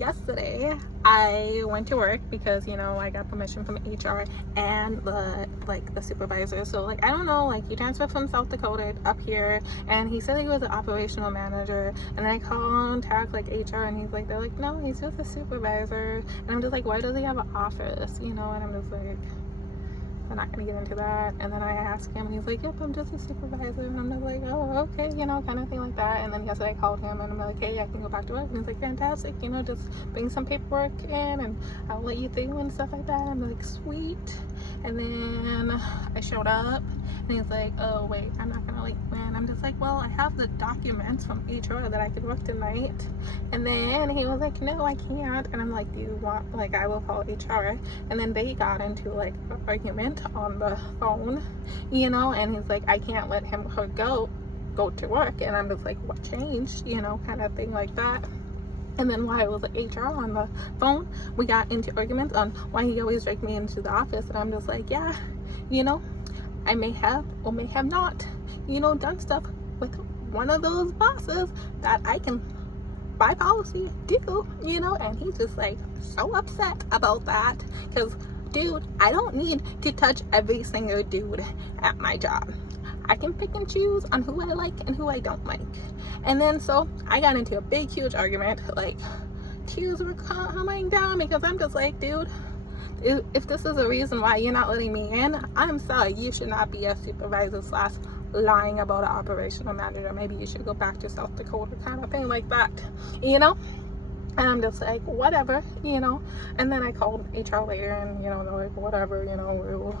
yesterday I went to work because, you know, I got permission from HR and the supervisor. So like, I don't know, like he transferred from South Dakota up here, and he said he was an operational manager, and then I contact like HR and he's like, they're like, no, he's just a supervisor. And I'm just like, why does he have an office, you know? And I'm just like, I'm not gonna get into that. And then I asked him and he's like, yep, I'm just a supervisor. And I'm like, oh, okay, you know, kind of thing like that. And then yesterday I called him and I'm like, hey, I can go back to work. And he's like, fantastic, you know, just bring some paperwork in and I'll let you through and stuff like that. I'm like, sweet. And then I showed up and he's like, oh wait, I'm not gonna let you in. I'm just like, well, I have the documents from HR that I could work tonight. And then he was like, no, I can't. And I'm like, do you want, like, I will call HR. And then they got into like an argument on the phone, you know, and he's like, I can't let her go to work. And I'm just like, what changed, you know, kind of thing like that. And then while I was at HR on the phone, we got into arguments on why he always dragged me into the office. And I'm just like, yeah, you know, I may have or may have not, you know, done stuff with one of those bosses that I can by policy do, you know. And he's just like so upset about that because, dude, I don't need to touch every single dude at my job. I can pick and choose on who I like and who I don't like. And then so I got into a big huge argument, like tears were coming down because I'm just like, dude, if this is a reason why you're not letting me in, I'm sorry, you should not be a supervisor / lying about an operational manager. Maybe you should go back to South Dakota, kind of thing like that, you know. And I'm just like, whatever, you know. And then I called HR later and, you know, they're like, whatever, you know, we'll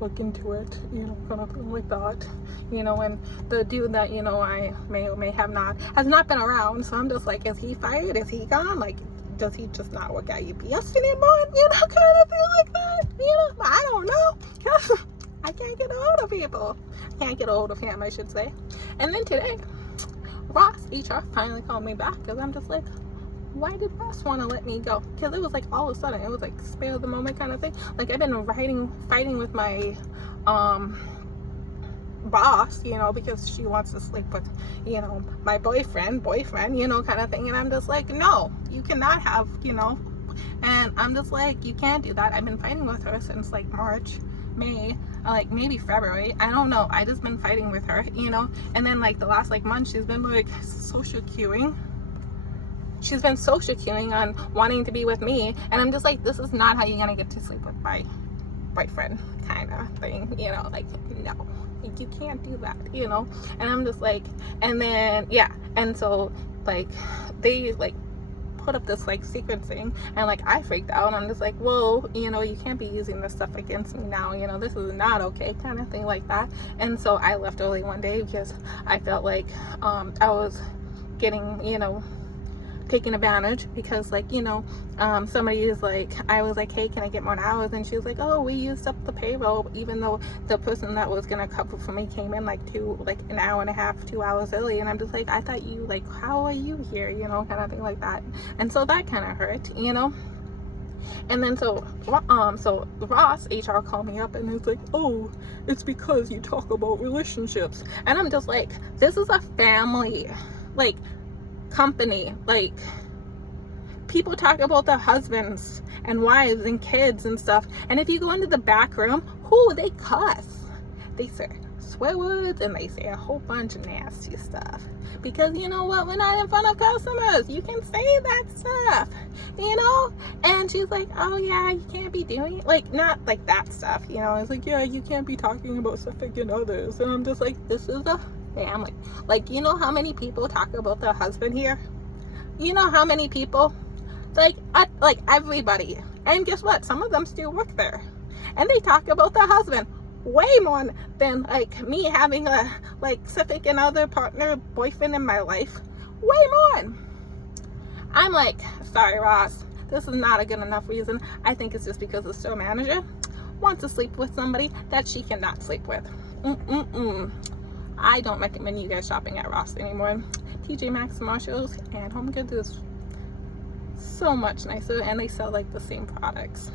look into it, you know, kind of thing like that, you know. And the dude that, you know, I may or may have not, has not been around. So I'm just like, is he fired? Is he gone? Like, does he just not work at UPS anymore? You know, kind of thing like that, you know. I don't know, because I can't get a hold of people. I can't get a hold of him, I should say. And then today, Ross, HR, finally called me back because I'm just like, why did Ross want to let me go? Because it was like all of a sudden, it was like spare of the moment kind of thing. Like, I've been fighting with my boss, you know, because she wants to sleep with, you know, my boyfriend, you know, kind of thing. And I'm just like, no, you cannot have, you know. And I'm just like, you can't do that. I've been fighting with her since like March, May, like maybe February, I don't know. I just been fighting with her, you know. And then like the last like month, she's been like social queuing on wanting to be with me. And I'm just like, this is not how you're gonna get to sleep with my boyfriend, kind of thing, you know. Like, no, you can't do that, you know. And I'm just like, and then yeah, and so like they like put up this like sequencing, and like I freaked out. I'm just like, whoa, you know, you can't be using this stuff against me now, you know, this is not okay, kind of thing like that. And so I left early one day because I felt like I was getting, you know, taken advantage, because like, you know, somebody is like, I was like, hey, can I get more hours? And she was like, oh, we used up the payroll, even though the person that was gonna cover for me came in like an hour and a half, 2 hours early. And I'm just like, I thought you, like, how are you here, you know, kind of thing like that. And so that kind of hurt, you know. And then so Ross, HR, called me up and it's like, oh, it's because you talk about relationships. And I'm just like, this is a family, like, company. Like, people talk about their husbands and wives and kids and stuff, and if you go into the back room, they cuss, they say swear words, and they say a whole bunch of nasty stuff, because you know what, we're not in front of customers, you can say that stuff, you know. And she's like, oh yeah, you can't be doing, like, not like that stuff, you know. It's like, yeah, you can't be talking about significant others. And I'm just like, this is a family. Like, you know how many people talk about their husband here? You know how many people? Like everybody. And guess what? Some of them still work there, and they talk about their husband way more than like me having a like significant other, partner, boyfriend in my life. Way more. I'm like, sorry, Ross, this is not a good enough reason. I think it's just because the store manager wants to sleep with somebody that she cannot sleep with. I don't recommend you guys shopping at Ross anymore. TJ Maxx, Marshalls, and HomeGoods is so much nicer, and they sell like the same products.